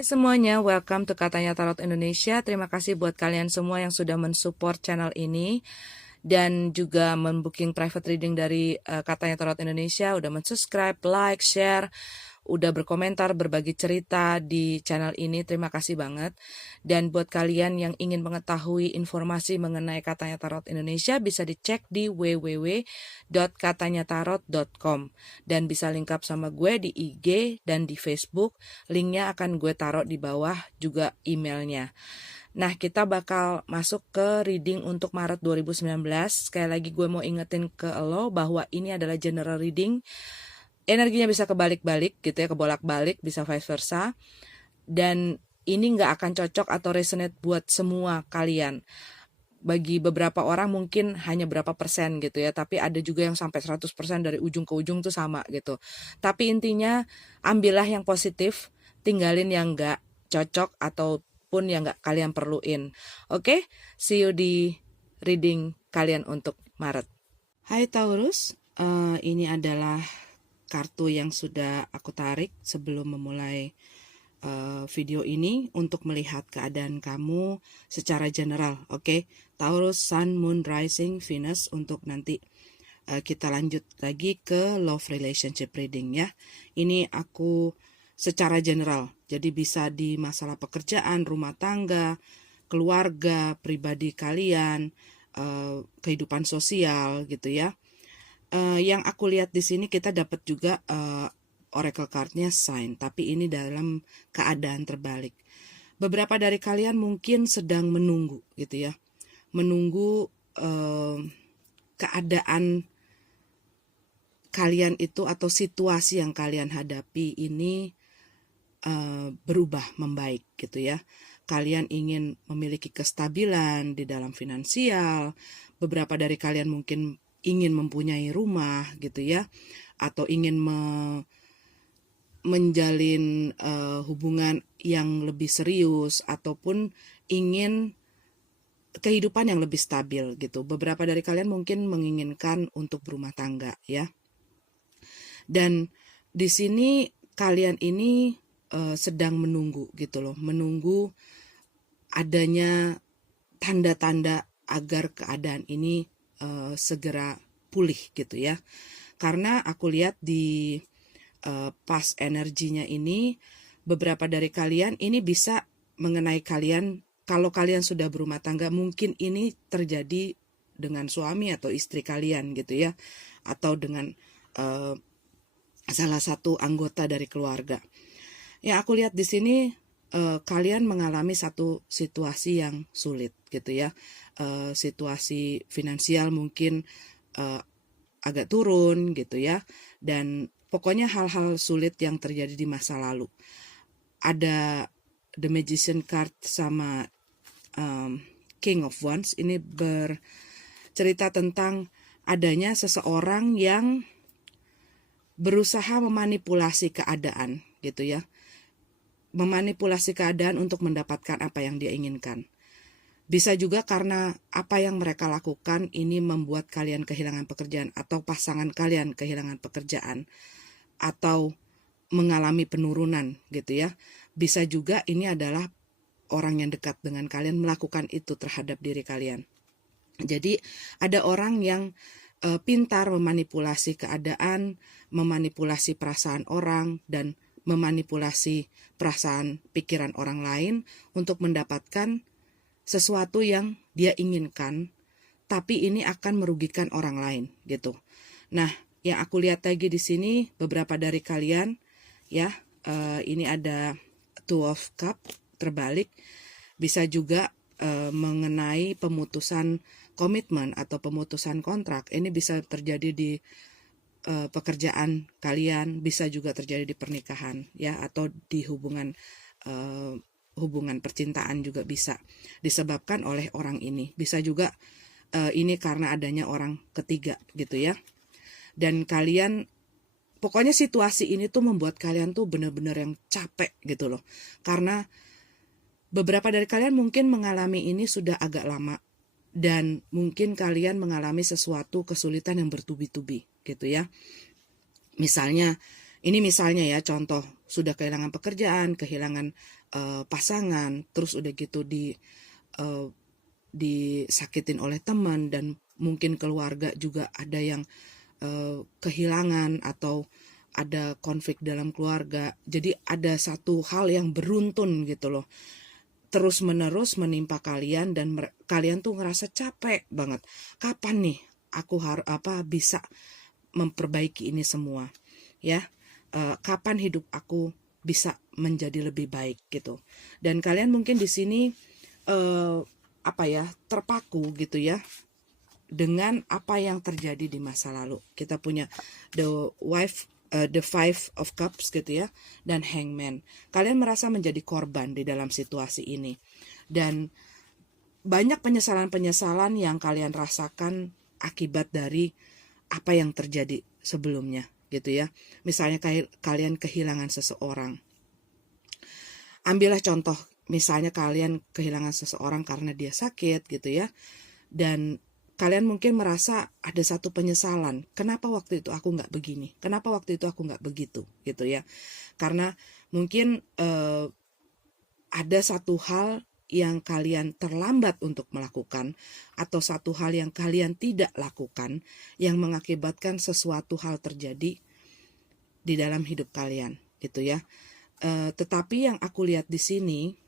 Hai semuanya, welcome to Katanya Tarot Indonesia. Terima kasih buat kalian semua yang sudah mensupport channel ini dan juga membooking private reading dari Katanya Tarot Indonesia, udah mensubscribe, like, share, udah berkomentar, berbagi cerita di channel ini. Terima kasih banget. Dan buat kalian yang ingin mengetahui informasi mengenai Katanya Tarot Indonesia, bisa dicek di www.katanyatarot.com dan bisa link up sama gue di IG dan di Facebook. Linknya akan gue taruh di bawah, juga emailnya. Nah, kita bakal masuk ke reading untuk Maret 2019. Sekali lagi gue mau ingetin ke lo bahwa ini adalah general reading. Energinya bisa kebalik-balik gitu ya, kebolak-balik, bisa vice versa. Dan ini nggak akan cocok atau resonate buat semua kalian. Bagi beberapa orang mungkin hanya berapa persen gitu ya, tapi ada juga yang sampai 100% dari ujung ke ujung tuh sama gitu. Tapi intinya ambillah yang positif, tinggalin yang nggak cocok ataupun yang nggak kalian perluin. Oke, see you di reading kalian untuk Maret. Hai Taurus, ini adalah kartu yang sudah aku tarik sebelum memulai video ini untuk melihat keadaan kamu secara general. Oke, Taurus, Sun, Moon, Rising, Venus, untuk nanti kita lanjut lagi ke love relationship reading ya. Ini aku secara general, jadi bisa di masalah pekerjaan, rumah tangga, keluarga, pribadi kalian, kehidupan sosial gitu ya. Yang aku lihat di sini kita dapat juga oracle cardnya sign, tapi ini dalam keadaan terbalik. Beberapa dari kalian mungkin sedang menunggu gitu ya, menunggu keadaan kalian itu atau situasi yang kalian hadapi ini berubah membaik gitu ya. Kalian ingin memiliki kestabilan di dalam finansial. Beberapa dari kalian mungkin ingin mempunyai rumah gitu ya, atau ingin menjalin hubungan yang lebih serius, ataupun ingin kehidupan yang lebih stabil gitu. Beberapa dari kalian mungkin menginginkan untuk berumah tangga ya. Dan di sini kalian ini sedang menunggu gitu loh, menunggu adanya tanda-tanda agar keadaan ini segera pulih gitu ya. Karena aku lihat di past energinya ini, beberapa dari kalian ini bisa mengenai kalian. Kalau kalian sudah berumah tangga, mungkin ini terjadi dengan suami atau istri kalian gitu ya, atau dengan salah satu anggota dari keluarga. Yang aku lihat di sini, kalian mengalami satu situasi yang sulit gitu ya. Situasi finansial mungkin agak turun gitu ya. Dan pokoknya hal-hal sulit yang terjadi di masa lalu. Ada The Magician card sama King of Wands. Ini bercerita tentang adanya seseorang yang berusaha memanipulasi keadaan gitu ya. Memanipulasi keadaan untuk mendapatkan apa yang dia inginkan. Bisa juga karena apa yang mereka lakukan ini membuat kalian kehilangan pekerjaan, atau pasangan kalian kehilangan pekerjaan, atau mengalami penurunan gitu ya. Bisa juga ini adalah orang yang dekat dengan kalian melakukan itu terhadap diri kalian. Jadi ada orang yang pintar memanipulasi keadaan, memanipulasi perasaan orang, dan memanipulasi perasaan pikiran orang lain untuk mendapatkan sesuatu yang dia inginkan, tapi ini akan merugikan orang lain gitu. Nah, yang aku lihat lagi di sini, beberapa dari kalian ya, ini ada Two of Cup terbalik, bisa juga mengenai pemutusan komitmen atau pemutusan kontrak. Ini bisa terjadi di pekerjaan kalian, bisa juga terjadi di pernikahan ya, atau di hubungan percintaan juga bisa disebabkan oleh orang ini. Bisa juga ini karena adanya orang ketiga gitu ya. Dan kalian, pokoknya situasi ini tuh membuat kalian tuh benar-benar yang capek gitu loh. Karena beberapa dari kalian mungkin mengalami ini sudah agak lama, dan mungkin kalian mengalami sesuatu kesulitan yang bertubi-tubi gitu ya. Misalnya ya contoh, sudah kehilangan pekerjaan, kehilangan pasangan, terus udah gitu eh, disakitin oleh teman, dan mungkin keluarga juga ada yang kehilangan atau ada konflik dalam keluarga. Jadi ada satu hal yang beruntun gitu loh, terus menerus menimpa kalian, dan kalian tuh ngerasa capek banget. Kapan nih aku harus bisa memperbaiki ini semua, ya? Kapan hidup aku bisa menjadi lebih baik gitu? Dan kalian mungkin di sini terpaku gitu ya dengan apa yang terjadi di masa lalu. Kita punya the Five of Cups gitu ya, dan Hangman. Kalian merasa menjadi korban di dalam situasi ini, dan banyak penyesalan-penyesalan yang kalian rasakan akibat dari apa yang terjadi sebelumnya gitu ya. Misalnya kalian kehilangan seseorang. Ambillah contoh, misalnya kalian kehilangan seseorang karena dia sakit gitu ya, dan kalian mungkin merasa ada satu penyesalan, kenapa waktu itu aku nggak begini, kenapa waktu itu aku nggak begitu gitu ya. Karena mungkin ada satu hal yang kalian terlambat untuk melakukan, atau satu hal yang kalian tidak lakukan, yang mengakibatkan sesuatu hal terjadi di dalam hidup kalian gitu ya. Tetapi yang aku lihat di sini,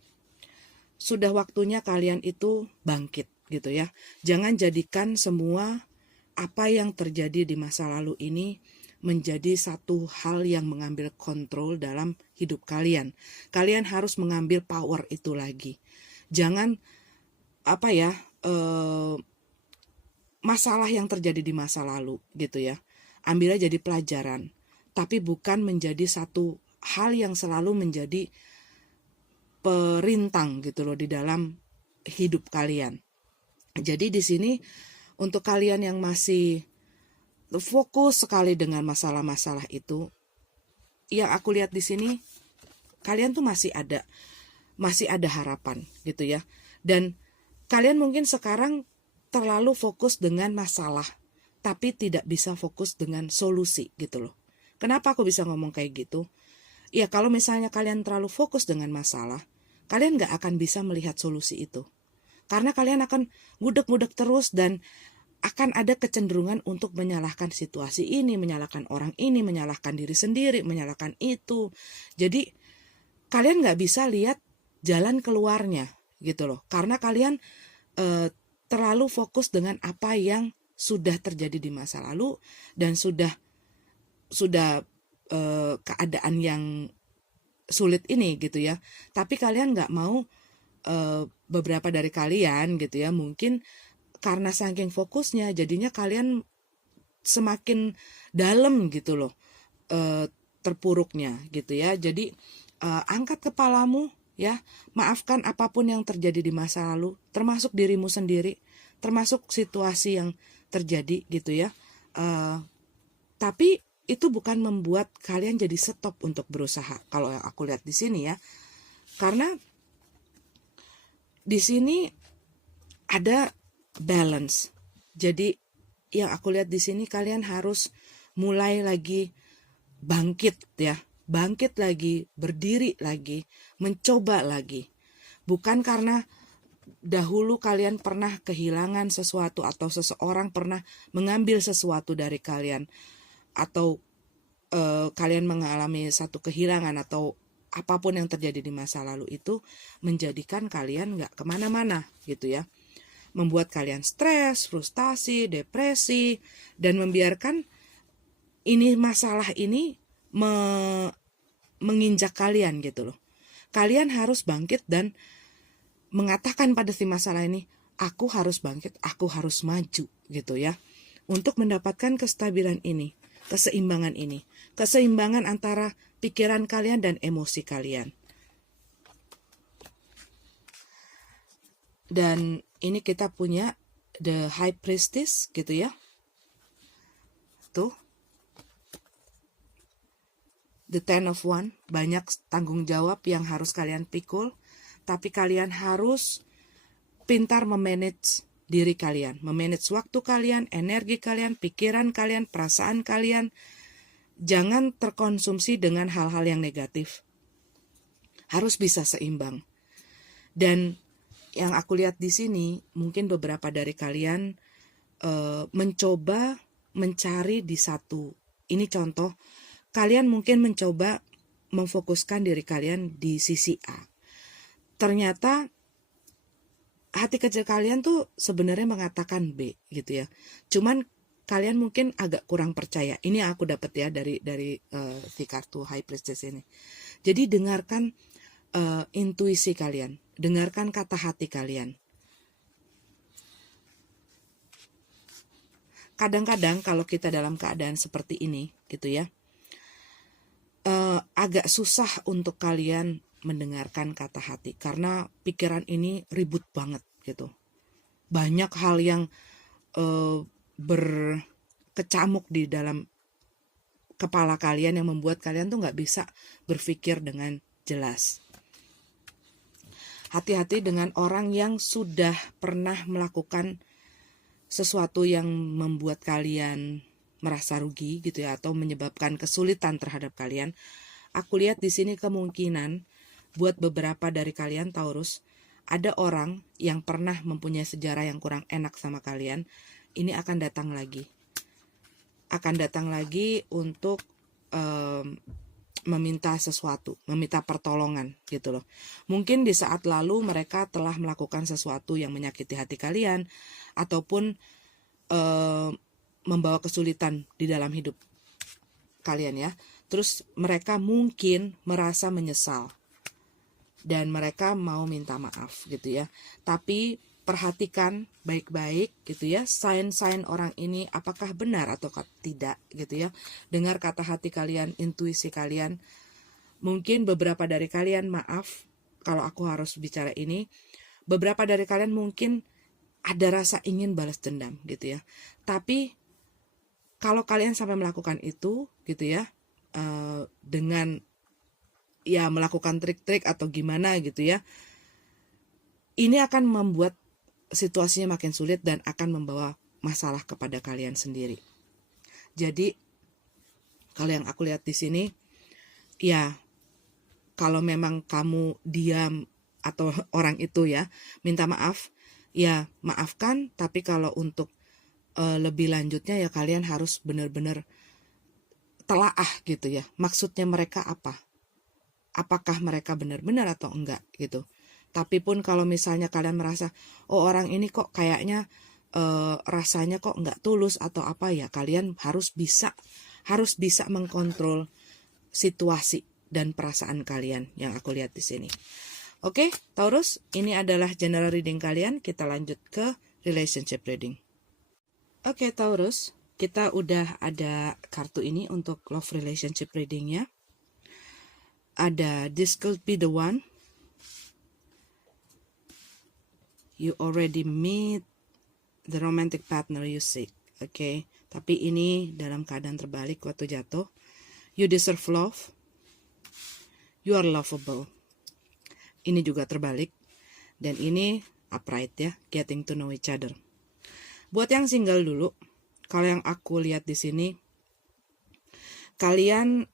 sudah waktunya kalian itu bangkit gitu ya. Jangan jadikan semua apa yang terjadi di masa lalu ini menjadi satu hal yang mengambil kontrol dalam hidup kalian. Kalian harus mengambil power itu lagi. Jangan masalah yang terjadi di masa lalu gitu ya, ambilnya jadi pelajaran, tapi bukan menjadi satu hal yang selalu menjadi perintang gitu loh di dalam hidup kalian. Jadi di sini untuk kalian yang masih fokus sekali dengan masalah-masalah itu, yang aku lihat di sini kalian tuh masih ada harapan gitu ya. Dan kalian mungkin sekarang terlalu fokus dengan masalah, tapi tidak bisa fokus dengan solusi gitu loh. Kenapa aku bisa ngomong kayak gitu? Ya kalau misalnya kalian terlalu fokus dengan masalah, kalian gak akan bisa melihat solusi itu. Karena kalian akan ngudek-ngudek terus, dan akan ada kecenderungan untuk menyalahkan situasi ini, menyalahkan orang ini, menyalahkan diri sendiri, menyalahkan itu. Jadi kalian gak bisa lihat jalan keluarnya gitu loh. Karena kalian terlalu fokus dengan apa yang sudah terjadi di masa lalu, dan sudah keadaan yang sulit ini gitu ya. Tapi kalian gak mau, beberapa dari kalian gitu ya, mungkin karena saking fokusnya jadinya kalian semakin dalam gitu loh terpuruknya gitu ya. Jadi angkat kepalamu ya, maafkan apapun yang terjadi di masa lalu, termasuk dirimu sendiri, termasuk situasi yang terjadi gitu ya. Tapi itu bukan membuat kalian jadi stop untuk berusaha. Kalau yang aku lihat di sini ya, karena di sini ada balance. Jadi yang aku lihat di sini kalian harus mulai lagi bangkit ya, bangkit lagi, berdiri lagi, mencoba lagi. Bukan karena dahulu kalian pernah kehilangan sesuatu, atau seseorang pernah mengambil sesuatu dari kalian, atau kalian mengalami satu kehilangan atau apapun yang terjadi di masa lalu itu menjadikan kalian gak kemana-mana gitu ya. Membuat kalian stres, frustasi, depresi, dan membiarkan masalah ini menginjak kalian gitu loh. Kalian harus bangkit dan mengatakan pada si masalah ini, aku harus bangkit, aku harus maju gitu ya. Untuk mendapatkan kestabilan ini, keseimbangan ini, keseimbangan antara pikiran kalian dan emosi kalian. Dan ini kita punya the High Priestess gitu ya. Tuh. The Ten of Wands, banyak tanggung jawab yang harus kalian pikul, tapi kalian harus pintar memanage diri kalian, memanage waktu kalian, energi kalian, pikiran kalian, perasaan kalian. Jangan terkonsumsi dengan hal-hal yang negatif. harus bisa seimbang. Dan yang aku lihat di sini, mungkin beberapa dari kalian mencoba mencari di satu. Ini contoh, kalian mungkin mencoba memfokuskan diri kalian di sisi A. Ternyata hati kecil kalian tuh sebenarnya mengatakan B gitu ya. Cuman kalian mungkin agak kurang percaya. Ini yang aku dapat ya dari si kartu High Priestess ini. Jadi dengarkan intuisi kalian, dengarkan kata hati kalian. Kadang-kadang kalau kita dalam keadaan seperti ini gitu ya, agak susah untuk kalian mendengarkan kata hati karena pikiran ini ribut banget gitu. Banyak hal yang berkecamuk di dalam kepala kalian yang membuat kalian tuh nggak bisa berpikir dengan jelas. Hati-hati dengan orang yang sudah pernah melakukan sesuatu yang membuat kalian merasa rugi gitu ya, atau menyebabkan kesulitan terhadap kalian. Aku lihat di sini kemungkinan buat beberapa dari kalian Taurus, ada orang yang pernah mempunyai sejarah yang kurang enak sama kalian. Ini akan datang lagi. Akan datang lagi untuk meminta sesuatu, meminta pertolongan gitu loh. Mungkin di saat lalu mereka telah melakukan sesuatu yang menyakiti hati kalian, ataupun membawa kesulitan di dalam hidup kalian ya. Terus mereka mungkin merasa menyesal dan mereka mau minta maaf gitu ya. Tapi perhatikan baik-baik gitu ya, sign-sign orang ini apakah benar atau tidak gitu ya. Dengar kata hati kalian, intuisi kalian. Mungkin beberapa dari kalian, maaf kalau aku harus bicara ini, beberapa dari kalian mungkin ada rasa ingin balas dendam gitu ya. Tapi kalau kalian sampai melakukan itu gitu ya, dengan ya melakukan trik-trik atau gimana gitu ya, ini akan membuat situasinya makin sulit dan akan membawa masalah kepada kalian sendiri. Jadi kalau yang aku lihat di sini, ya kalau memang kamu diam atau orang itu ya minta maaf, ya maafkan. Tapi kalau untuk lebih lanjutnya ya kalian harus benar-benar telaah gitu ya. Maksudnya mereka apa? Apakah mereka benar-benar atau enggak gitu. Tapi pun kalau misalnya kalian merasa, oh orang ini kok kayaknya rasanya kok enggak tulus atau apa ya, kalian harus bisa mengkontrol situasi dan perasaan kalian yang aku lihat di sini. Oke, Taurus, ini adalah general reading kalian. Kita lanjut ke relationship reading. Oke, Taurus, kita udah ada kartu ini untuk love relationship readingnya. Ada this could be the one. You already meet the romantic partner you seek. Oke, tapi ini dalam keadaan terbalik waktu jatuh. You deserve love. You are lovable. Ini juga terbalik. Dan ini upright ya, getting to know each other. Buat yang single dulu, kalau yang aku lihat di sini, kalian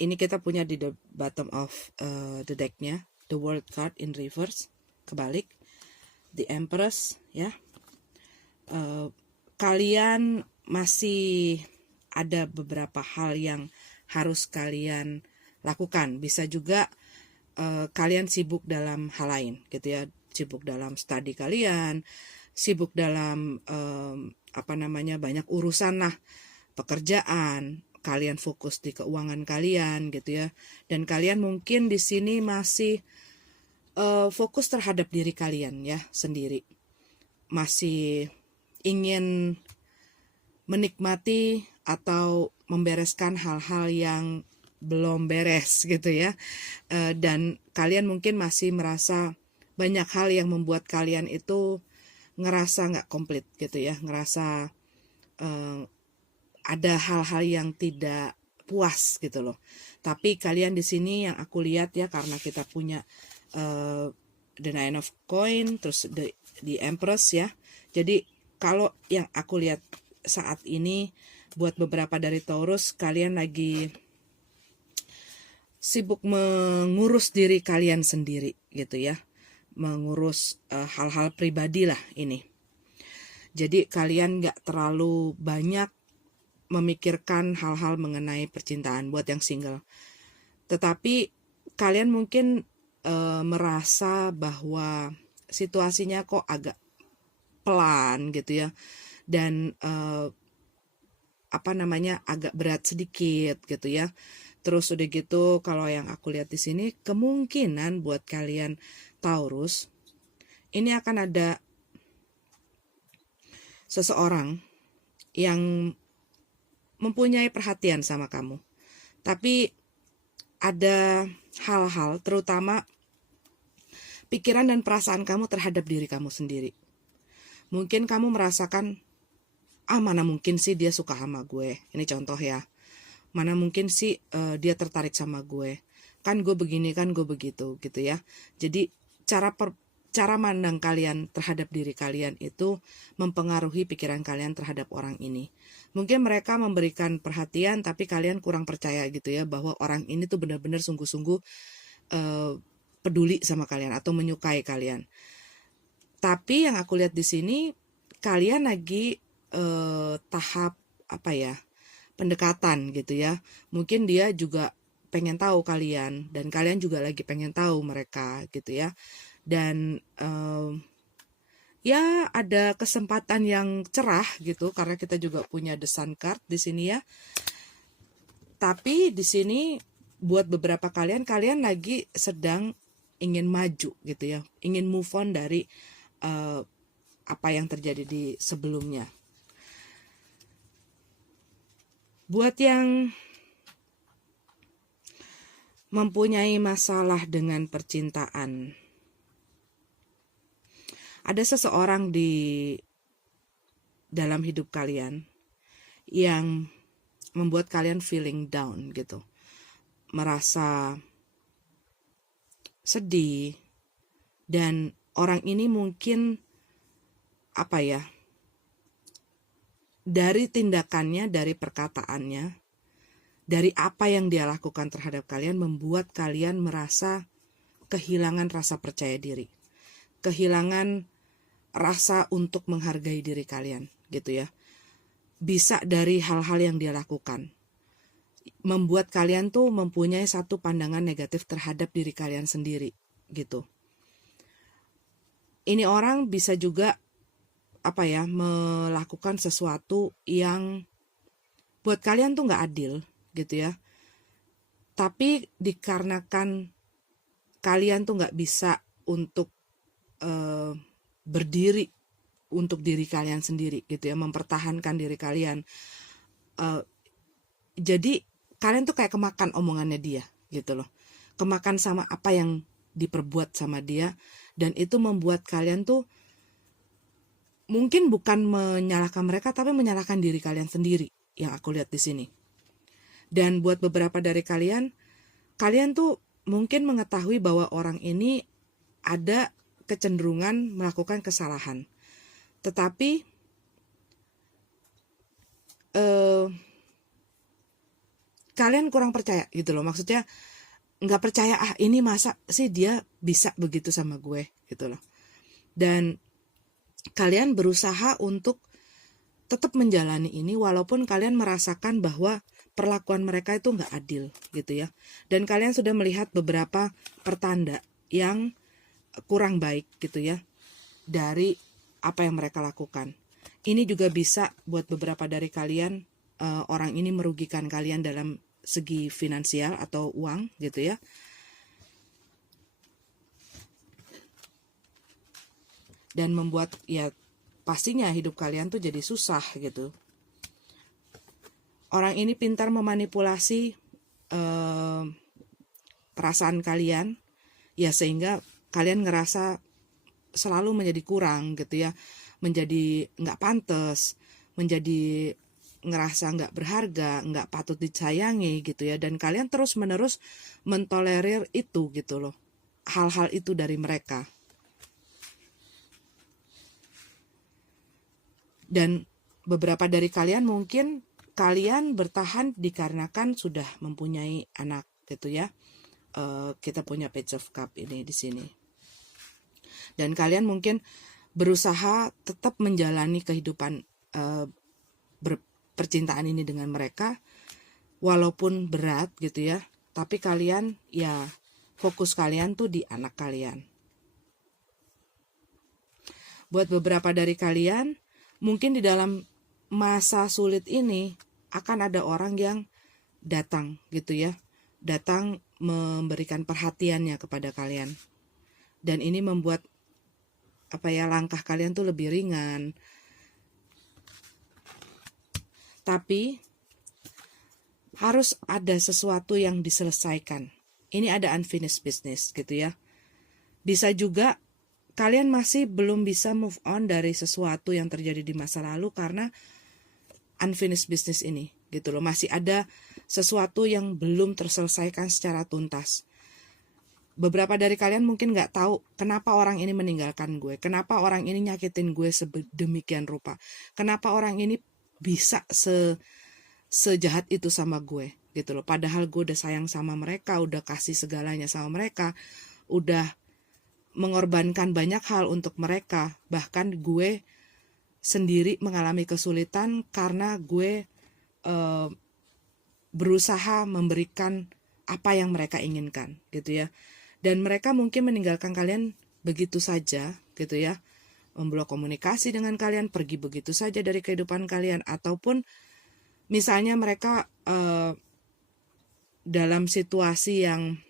ini kita punya di the bottom of the decknya, the World card in reverse, kebalik, the Empress ya. Kalian masih ada beberapa hal yang harus kalian lakukan. Bisa juga kalian sibuk dalam hal lain gitu ya, sibuk dalam studi kalian, sibuk dalam banyak urusan lah, pekerjaan, kalian fokus di keuangan kalian gitu ya. Dan kalian mungkin di sini masih fokus terhadap diri kalian ya sendiri. Masih ingin menikmati atau membereskan hal-hal yang belum beres gitu ya. Dan kalian mungkin masih merasa banyak hal yang membuat kalian itu ngerasa nggak komplit gitu ya, ngerasa ada hal-hal yang tidak puas gitu loh. Tapi kalian di sini yang aku lihat ya, karena kita punya the Nine of Coin, terus the Empress ya. Jadi kalau yang aku lihat saat ini buat beberapa dari Taurus, kalian lagi sibuk mengurus diri kalian sendiri gitu ya, mengurus hal-hal pribadi lah ini. Jadi kalian gak terlalu banyak memikirkan hal-hal mengenai percintaan buat yang single. Tetapi kalian mungkin merasa bahwa situasinya kok agak pelan gitu ya, dan agak berat sedikit gitu ya. Terus udah gitu, kalau yang aku lihat di sini, kemungkinan buat kalian Taurus ini akan ada seseorang yang mempunyai perhatian sama kamu. Tapi ada hal-hal, terutama pikiran dan perasaan kamu terhadap diri kamu sendiri. Mungkin kamu merasakan, mana mungkin sih dia suka sama gue. Ini contoh ya. Mana mungkin sih dia tertarik sama gue. Kan gue begini, kan gue begitu gitu ya. Jadi cara mandang kalian terhadap diri kalian itu mempengaruhi pikiran kalian terhadap orang ini. Mungkin mereka memberikan perhatian, tapi kalian kurang percaya gitu ya, bahwa orang ini tuh benar-benar sungguh-sungguh peduli sama kalian atau menyukai kalian. Tapi yang aku lihat di sini, kalian lagi tahap pendekatan gitu ya. Mungkin dia juga pengen tahu kalian, dan kalian juga lagi pengen tahu mereka gitu ya. Dan ya ada kesempatan yang cerah gitu, karena kita juga punya the sun card di sini ya. Tapi di sini buat beberapa kalian lagi sedang ingin maju gitu ya, ingin move on dari apa yang terjadi di sebelumnya. Buat yang mempunyai masalah dengan percintaan, ada seseorang di dalam hidup kalian yang membuat kalian feeling down gitu, merasa sedih, dan orang ini mungkin dari tindakannya, dari perkataannya, dari apa yang dia lakukan terhadap kalian, membuat kalian merasa kehilangan rasa percaya diri, kehilangan rasa untuk menghargai diri kalian gitu ya. Bisa dari hal-hal yang dia lakukan, membuat kalian tuh mempunyai satu pandangan negatif terhadap diri kalian sendiri gitu. Ini orang bisa juga melakukan sesuatu yang buat kalian tuh gak adil gitu ya. Tapi dikarenakan kalian tuh gak bisa untuk berdiri untuk diri kalian sendiri gitu ya, mempertahankan diri kalian. Jadi kalian tuh kayak kemakan omongannya dia gitu loh. Kemakan sama apa yang diperbuat sama dia, dan itu membuat kalian tuh mungkin bukan menyalahkan mereka, tapi menyalahkan diri kalian sendiri yang aku lihat di sini. Dan buat beberapa dari kalian tuh mungkin mengetahui bahwa orang ini ada kecenderungan melakukan kesalahan, tetapi kalian kurang percaya gitu loh. Maksudnya nggak percaya, ini masa sih dia bisa begitu sama gue gitu loh. Dan kalian berusaha untuk tetap menjalani ini, walaupun kalian merasakan bahwa perlakuan mereka itu nggak adil gitu ya. Dan kalian sudah melihat beberapa pertanda yang kurang baik gitu ya dari apa yang mereka lakukan. Ini juga bisa buat beberapa dari kalian, orang ini merugikan kalian dalam segi finansial atau uang gitu ya. Dan membuat ya pastinya hidup kalian tuh jadi susah gitu. Orang ini pintar memanipulasi perasaan kalian ya, sehingga kalian ngerasa selalu menjadi kurang gitu ya, menjadi nggak pantas, menjadi ngerasa nggak berharga, nggak patut disayangi gitu ya. Dan kalian terus menerus mentolerir itu gitu loh, hal-hal itu dari mereka. Dan beberapa dari kalian mungkin kalian bertahan dikarenakan sudah mempunyai anak gitu ya. kita punya Page of Cup ini di sini. Dan kalian mungkin berusaha tetap menjalani kehidupan percintaan ini dengan mereka, walaupun berat gitu ya. Tapi kalian ya fokus kalian tuh di anak kalian. Buat beberapa dari kalian, mungkin di dalam masa sulit ini akan ada orang yang datang gitu ya. Datang memberikan perhatiannya kepada kalian. Dan ini membuat langkah kalian tuh lebih ringan. Tapi harus ada sesuatu yang diselesaikan. Ini ada unfinished business gitu ya. Bisa juga kalian masih belum bisa move on dari sesuatu yang terjadi di masa lalu karena unfinished business ini gitu loh. Masih ada sesuatu yang belum terselesaikan secara tuntas. Beberapa dari kalian mungkin nggak tahu kenapa orang ini meninggalkan gue, kenapa orang ini nyakitin gue sedemikian rupa, kenapa orang ini bisa sejahat itu sama gue gitu loh. Padahal gue udah sayang sama mereka, udah kasih segalanya sama mereka, udah mengorbankan banyak hal untuk mereka. Bahkan gue sendiri mengalami kesulitan karena gue berusaha memberikan apa yang mereka inginkan gitu ya. Dan mereka mungkin meninggalkan kalian begitu saja gitu ya, memblok komunikasi dengan kalian, pergi begitu saja dari kehidupan kalian, ataupun misalnya mereka dalam situasi yang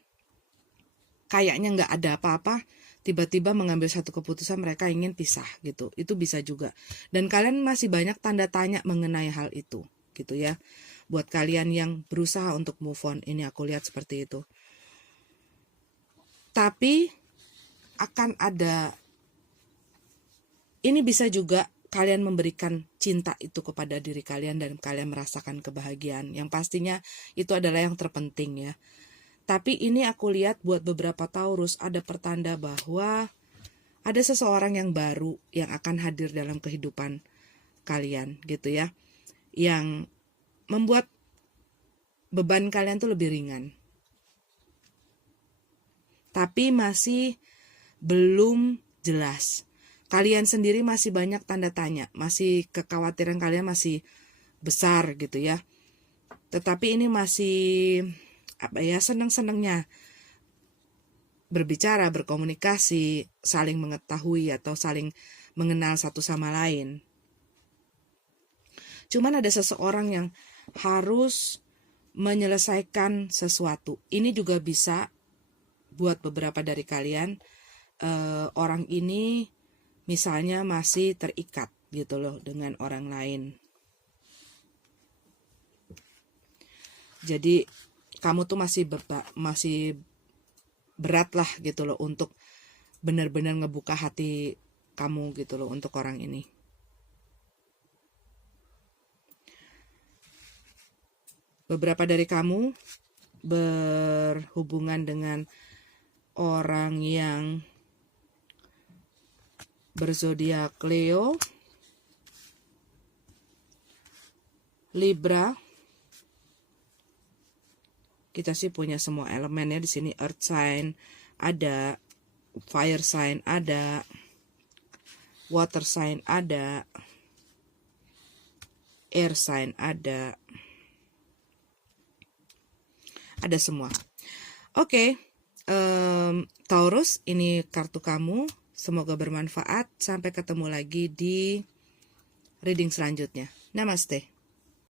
kayaknya nggak ada apa-apa, tiba-tiba mengambil satu keputusan mereka ingin pisah gitu. Itu bisa juga. Dan kalian masih banyak tanda tanya mengenai hal itu gitu ya. Buat kalian yang berusaha untuk move on, ini aku lihat seperti itu. Tapi akan ada, ini bisa juga kalian memberikan cinta itu kepada diri kalian dan kalian merasakan kebahagiaan. Yang pastinya itu adalah yang terpenting ya. Tapi ini aku lihat buat beberapa Taurus ada pertanda bahwa ada seseorang yang baru yang akan hadir dalam kehidupan kalian gitu ya. Yang membuat beban kalian tuh lebih ringan. Tapi masih belum jelas. Kalian sendiri masih banyak tanda tanya, masih kekhawatiran kalian masih besar gitu ya. Tetapi ini masih senang-senangnya berbicara, berkomunikasi, saling mengetahui atau saling mengenal satu sama lain. Cuman ada seseorang yang harus menyelesaikan sesuatu. Ini juga bisa buat beberapa dari kalian, orang ini misalnya masih terikat gitu loh dengan orang lain. Jadi kamu tuh masih berat lah gitu loh untuk benar-benar ngebuka hati kamu gitu loh untuk orang ini. Beberapa dari kamu berhubungan dengan orang yang berzodiak Leo, Libra. Kita sih punya semua elemennya di sini. Earth sign ada, fire sign ada, water sign ada, air sign ada semua. Oke, Taurus, ini kartu kamu. Semoga bermanfaat. Sampai ketemu lagi di reading selanjutnya. Namaste.